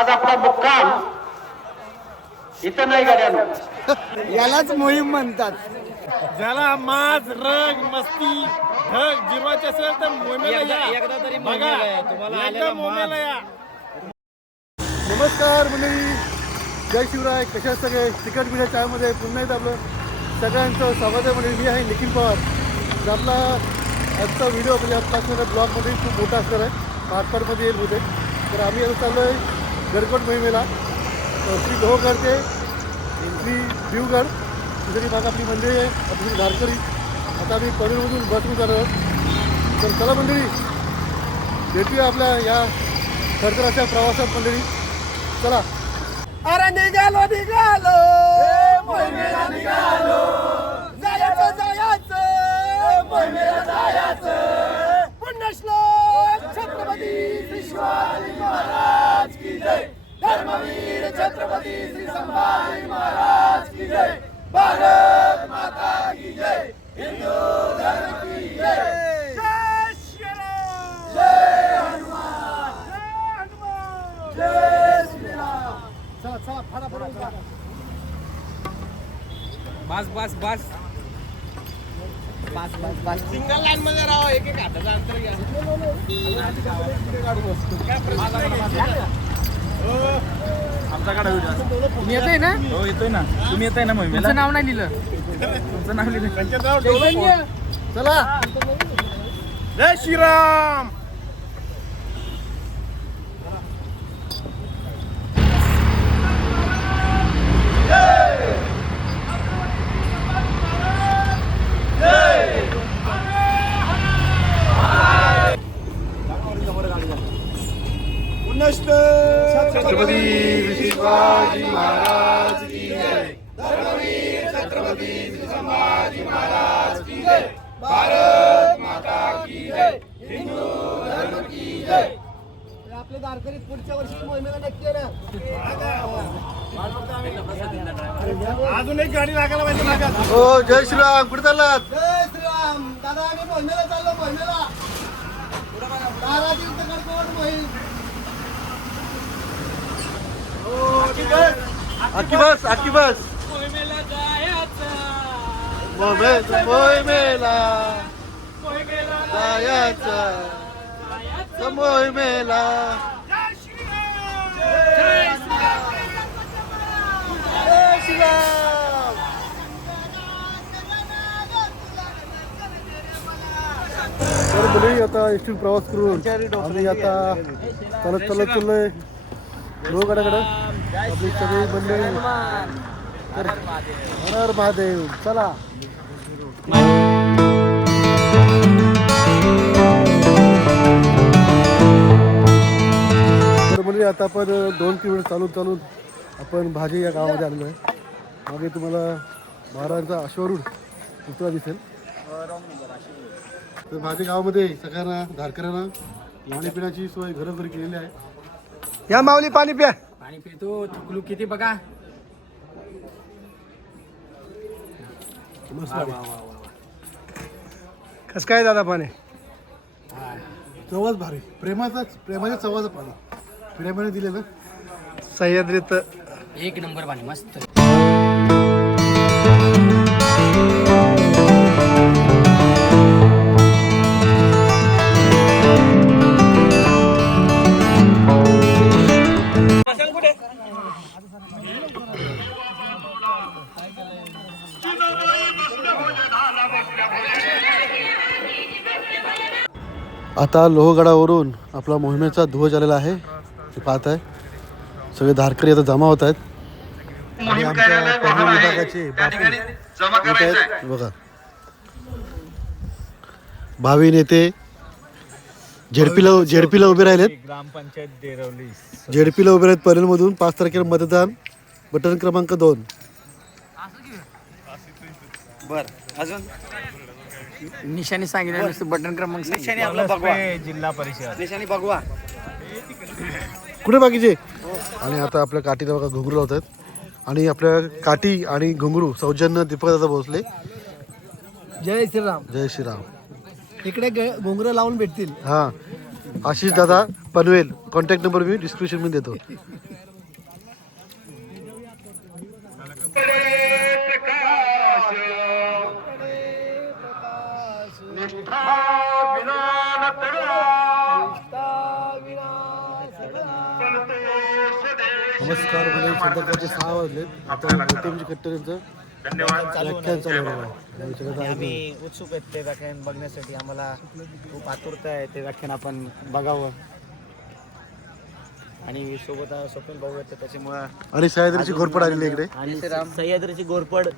आज आपला मुक्काम इथं नाही गाड्यानं. यालाच मोहीम म्हणतात. ज्याला माज रग मस्ती ढग जिरवायचे असेल तर मोमेला या. एकदा तरी बघा, तुम्हाला एकदा मोमेला या. नमस्कार मंडळी, जय शिवराय. कशा सगळे तिकट मीडिया चॅनलमध्ये पुन्हा एकदा आपलं सगळ्यांचं स्वागत आहे. म्हणजे मी आहे निखिल पवार. तर आपला आजचा व्हिडिओ म्हणजे आजपासून ब्लॉगमध्ये खूप मोठा असणार आहे, पाटपाडमध्ये येईल होते. तर आम्ही आता चाललो आहे गडकोट मोहिमेला. श्री लोहगड ते श्री देवगड तिथे भाग आपली मंडळी आहे, आपली धारकरी. आता आम्ही पनवेलमधून बसमधून जाणार आहोत. तर चला मंडळी, भेटूया आपल्या या खरखराच्या प्रवासात मंडळी. चला. अरे निघालो निघालो मोहिमेला निघालो, जायचं जायचं मोहिमेला जायचं. पुण्यश्लोक छत्रपती श्री शिवाजी महाराज की जय. धर्मवीर छत्रपती श्री संभाजी महाराज की जय. भारत माता की जय. हिंदू धर्म की जय. जय श्रीराम. जय हनुमान. जय हनुमान. जय श्रीराम. चला चला फटाफट. बस बस बस बस बस बस. सिंगल लाईन मध्ये राहा, एक एक हाताचं अंतर घ्या. तुम्ही येतोय ना? हो येतोय ना. तुम्ही येतोय ना मोहिमेला? तुमचं नाव नाही लिहिलं. तुमचं नाव लिहिलं. चला. जय श्रीराम. छत्रपती शिवाजी महाराज की जय. धर्मवीर छत्रपती श्री संभाजी महाराज की जय. भारत माता की जय. हिंदू धर्म की जय. आपले धारकरी पुढच्या वर्षी मोहिमेला नक्की येणार. अजून एक गाडी लागायला पाहिजे मागात. हो, जय श्रीराम. कुठे चाललात? जय श्रीराम. दादा आम्ही मोहिमेला चाललो. मोहिमेला तारातीर्थ गडकोट मोहीम. आखी बस, आखी बस. मोहिमेला जायचं. मोहिमेला जायचं. मोहिमेला. जय श्रीराम. जय श्रीराम. जय श्रीराम. तर मुली आता एसटी प्रवास करून आम्ही आता चालत चालत चाललोय लोहगडाकडे. आपली सगळी मंडळी. हर हर महादेव. चला. तर मुली आता आपण 2 किलोमीटर चालून आपण भाजी या गावामध्ये आलेलो आहे. मागे तुम्हाला महाराजांचा अश्वारूढ पुतळा दिसेल. तर भाजी गावामध्ये सगळ्यांना धारकऱ्यांना पाण्यापिण्याची सोय घरोघरी केलेली आहे. या माऊली पाणी प्या. पाणी पितो. थुकलू किती बघा. कसं काय दादा पाणी? चवच भारी. प्रेमाच्या चवाचं पाणी प्रेमाने दिलेलं. सह्याद्रीत एक नंबर पाणी मस्त. आता लोहगडावरून आपला मोहिमेचा ध्वज आलेला आहे. ते पाहत आहे सगळे धारकरी आता जमा होत आहेत. आणि आमच्या पनवेल विभागाचे बापू येत आहेत बघा. भावी नेते झेडपीला उभे राहिलेत. ग्रामपंचायत देरवली. झेडपीला उभे आहेत पनवेलमधून. 5 तारखेला मतदान. बटन क्रमांक 2. बर अजून निशाणी सांगितलं नुसतं. बटन क्रमांक निशाणी आपला भगवा. जिल्हा परिषद निशाणी भगवा. कुठे बाकीचे. आणि आता आपल्या काठीला बघा घुंगरू लावत आहेत. आणि आपल्या काठी आणि घुंगरू सौजन्य दीपकदादा भोसले. जय श्रीराम. जय श्रीराम. इकडे घुंगरं लावून भेटतील. हां आशिष दादा पनवेल, कॉन्टॅक्ट नंबर मी डिस्क्रिप्शन मध्ये देतो. नमस्कार म्हणजे संध्याकाळचे 6 वाजले. आता गौतमजी खट्टर यांचं व्याख्यान चालू आहे. आम्ही उत्सुक आहेत ते व्याख्यान बघण्यासाठी. आम्हाला खूप आतुरता आहे ते व्याख्यान आपण बघावं. आणि सोबत स्वप्नील भाऊ आहेत त्याच्यामुळं. आणि सह्याद्रीची घोरपड आलेली इकडे. आणि सह्याद्रीची घोरपड,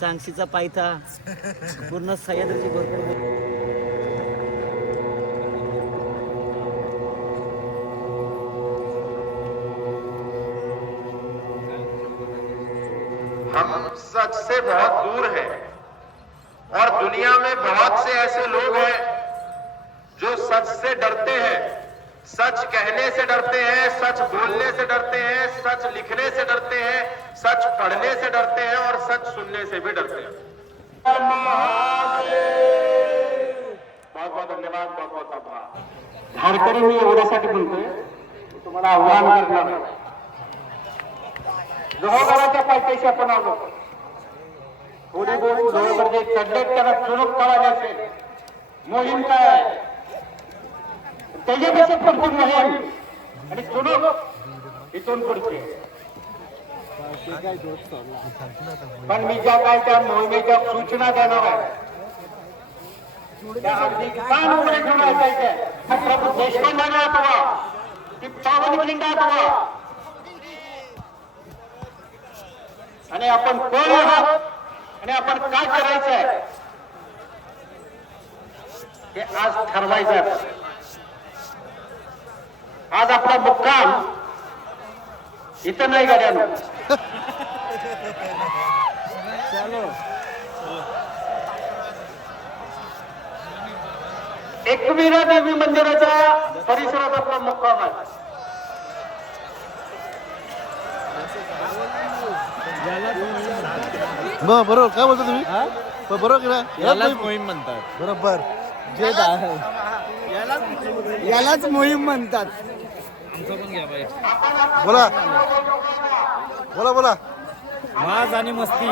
सांगशीचा पायथा, पूर्ण सह्याद्रीची घोरपड. हम सच से बहुत दूर हैं और दुनिया में बहुत से ऐसे लोग हैं जो सच से डरते हैं, सच कहने से डरते हैं, सच बोलने से डरते हैं, सच लिखने से डरते हैं, सच पढ़ने से डरते हैं और सच सुनने से भी डरते हैं. बहुत बहुत धन्यवाद, बहुत बहुत आभार. धारकरी मी एवढ्यासाठी म्हणतोय, तुम्हाला आव्हान करणार जवळगावाच्या पायथ्याशी आपण आलो. थोडी बहुत जवळमध्ये चड्डेत त्याला चुरूक कळाली असेल. मोहीम काय आहे त्याच्यापेक्षा पण मोहीम आणि चुरूक इथून पुढची. पण मी ज्या काय त्या मोहिमेच्या सूचना देणार आहे त्या अगदी कान उघडे ठेवून ऐकायच्या. प्रभू देशपांडे आठवा, ती पावनखिंड आठवा आणि आपण कोण आहात आणि आपण काय करायचं आहे हे आज ठरवायचं आहे. आज आपला मुक्काम इथं नाही गाड्यानं. एकविरा देवी मंदिराच्या परिसरात आपला मुक्काम आहे. मग बरोबर काय बोलता तुम्ही? बरोबर की ना? यालाच मोहीम म्हणतात. बरोबर. यालाच मोहीम म्हणतात. बोला बोला बोला. माज आणि मस्ती,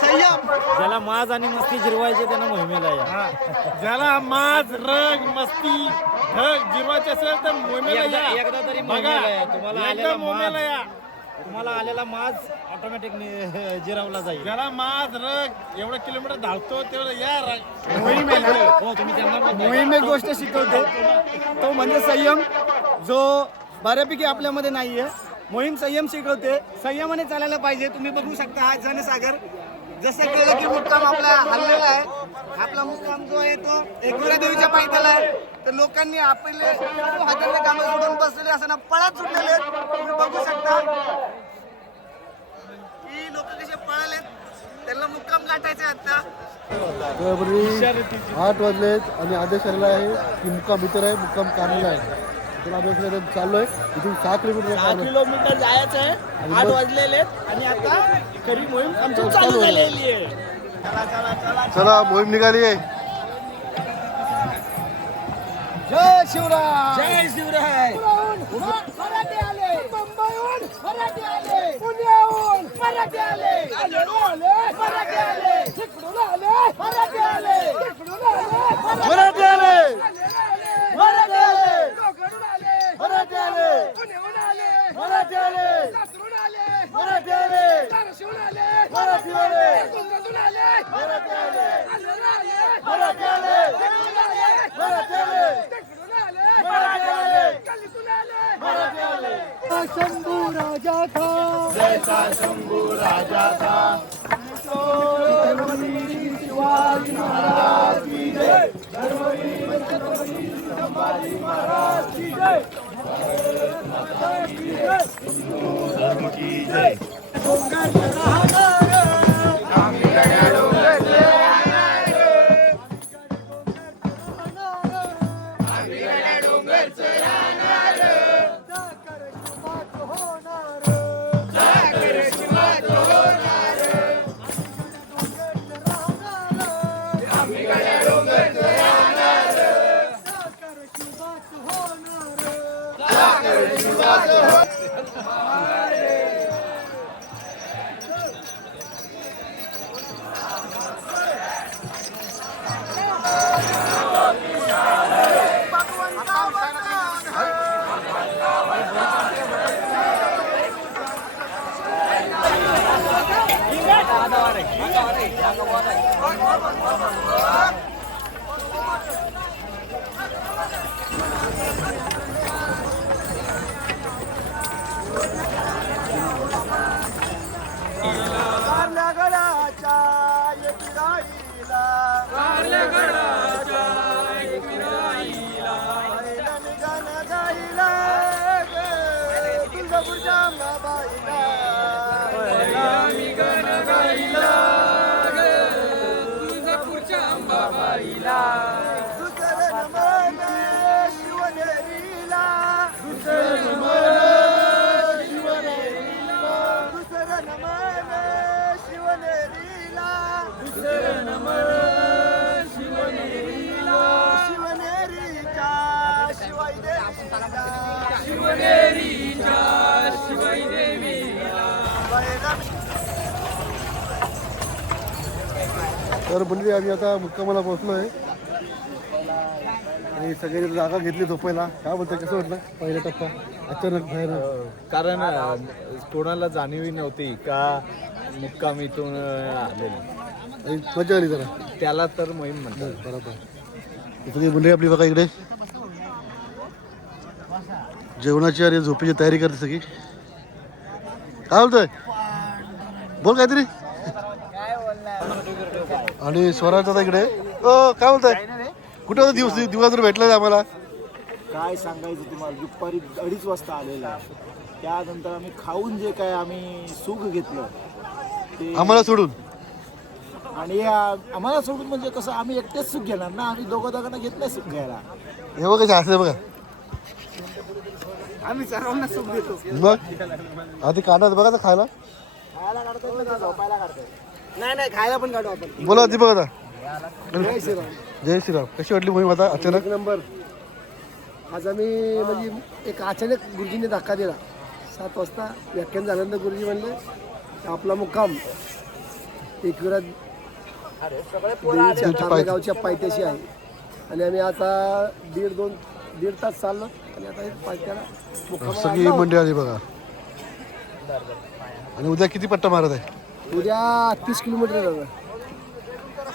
संयम. ज्याला माज आणि मस्ती जिरवायचे त्यांना मोहिमेला या. ज्याला माज, रग, मस्ती, ढग जिरवायचे असेल तर मोहिमेला या. एकदा तरी बघा, मोहिमेला या. तुम्हाला एकदा आलेला मोहिमेला या. तुम्हाला आलेला माज ऑटोमॅटिक जिरवला जाईल. ज्याला माज, रग एवढं किलोमीटर धावतो तेवढं या. हो, तुम्ही त्यांना मोहीम एक गोष्ट शिकवते, तो म्हणजे संयम, जो बऱ्यापैकी आपल्यामध्ये नाहीये. मोहीम संयम शिकवते. संयमाने चालायला पाहिजे. तुम्ही बघू शकता हा जनसागर जसं केलं की मुक्काम आपला हल्लेला आहे. आपला मुक्काम जो आहे तो एकविरा देवीच्या पायथ्याला आहे. तर लोकांनी आपले हातातले कामं सोडून बसलेले असताना पळत सुटलेले आहेत. तुम्ही बघू शकता की लोक कसे पळालेत. त्यांना मुक्काम गाठायचे आता. बरोबर 8 वाजलेत आणि आदेश आलेला आहे की मुक्काम इतर आहे, मुक्काम काढलेला आहे. तर आम्ही चाललोय इथून 6 किलोमीटर. 6 किलोमीटर जायचं आहे. 8 वाजलेले आहेत आणि आता खरी मोहीम आमची चालू झालेली आहे. चला मोहीम निघाली आहे. जय शिवराय. जय शिवराय. मराठी आले, मुंबईहून मराठी आले, पुण्याहून मराठी आले, मराठी आले, तिकडून आले, मराठी आले, तिकडून आले, मराठी आले, मराठी आले, मराठी आले, पुण्याहून आले, मराठी आले, सासरून आले, मराठी आले, धाराशिवून आले, मराठी आले, गुजरातून आले, मराठी आले, आंध्राला आले, मराठी आले, तिकडून आले, मराठी आले, तिकडून आले, मराठी आले, गल्लीतून आले, मराठी आले. शंभू राजा था, जैसा शंभू राजा था, शिवाजी महाराज की जय, छत्रपती संभाजी महाराज की जय, भारत माता की जय, हिंदू धर्म की जय. तुळजापूरच्या अंबाबाईला मी गण गाईला तुळजापूरच्या अंबाबाईला दुसरं नमन शिवनेरीला दुसरं नमन शिवनेरीला दुसरं नमन शिवनेरीला दुसरं नमन शिवनेरीला शिवनेरीच्या शिवाई देवीला शिवनेरीच्या शिवाई देवीला तर म्हणजे आम्ही आता मुक्कामाला पोहोचलो आहे आणि सगळ्यांनी जागा घेतली झोपायला. काय बोलतं, कसं वाटलं पहिला टप्पा अचानक बाहेर? कारण कोणाला जाणीवही नव्हती का मुक्काम इथून आलेलं, आणि मजा आली जरा. त्याला तर मोहीम म्हणतात. बरोबर. सगळी मुले आपली बघा इकडे जेवणाची आणि झोपेची तयारी करते सगळी. काय बोलतोय, बोल काहीतरी. आणि स्वराज दादा इकडे. काय बोलताय, कुठे होता दिवस जर भेटला आम्हाला? काय सांगायचं तुम्हाला, दुपारी 2:30 वाजता आलेला आहे. त्यानंतर आम्ही खाऊन जे काय आम्ही सुख घेतलं ते आम्हाला सोडून. आणि आम्हाला सोडून म्हणजे कसं, आम्ही एकटेच सुख घेणार ना, आम्ही दोघांना घेत नाही सुख घ्यायला. हे बघा कसे हसले बघा. आम्ही सर्वांना सुख देतो. मग आधी काढा बघा तर खायला. खायला काढतो, झोपायला काढतो. नाही खायला पण काढू आपण. बोला आधी बघा आता. जय श्रीराम. जय श्रीराम. कशी वाटली मोहीम आता अचानक? एक नंबर. आज आम्ही म्हणजे एक अचानक गुरुजीने धक्का दिला. 7 वाजता व्याख्यान झाल्यानंतर गुरुजी म्हणले आपला मुक्काम एकविरा देवीच्या गावच्या पायथ्याशी आहे. आणि आम्ही आता दीड तास चाललो आणि आता पायथ्याला मुक्कामाला सगळी आलो. मंडळी आली बघा. आणि उद्या किती पट्टा मारत आहे? उद्या 30 किलोमीटर जाणार.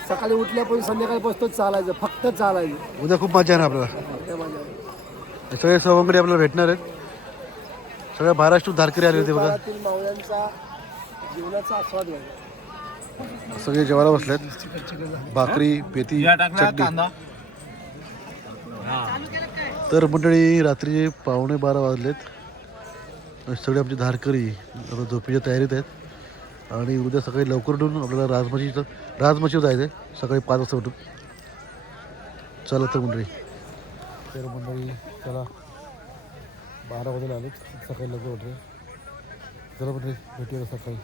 सकाळी उठल्यापासून संध्याकाळी पोहोचतो चालायचं, फक्त चालायचं. उद्या खूप मजा आहे ना आपल्याला. हे सगळे सवंगडी आपल्याला भेटणार आहेत. सगळ्या महाराष्ट्र धारकरी आले होते बघा. काळातील मावळ्यांचा जीवनाचा आस्वाद घ्यायचा. सगळे जेवायला बसलेत. भाकरी, पेती, चटणी. तर मंडळी रात्री 11:15 वाजलेत. सगळे आमचे धारकरी आता झोपेच्या तयारीत आहेत. आणि उद्या सकाळी लवकर उठून आपल्याला राजमशीवर जायचं आहे. सकाळी 5 वाजता उठून. चला तर मंडळी. चला 12 वाजेला आलेत. सकाळी लवकर उठले. चला मंडळी भेटूया सकाळी.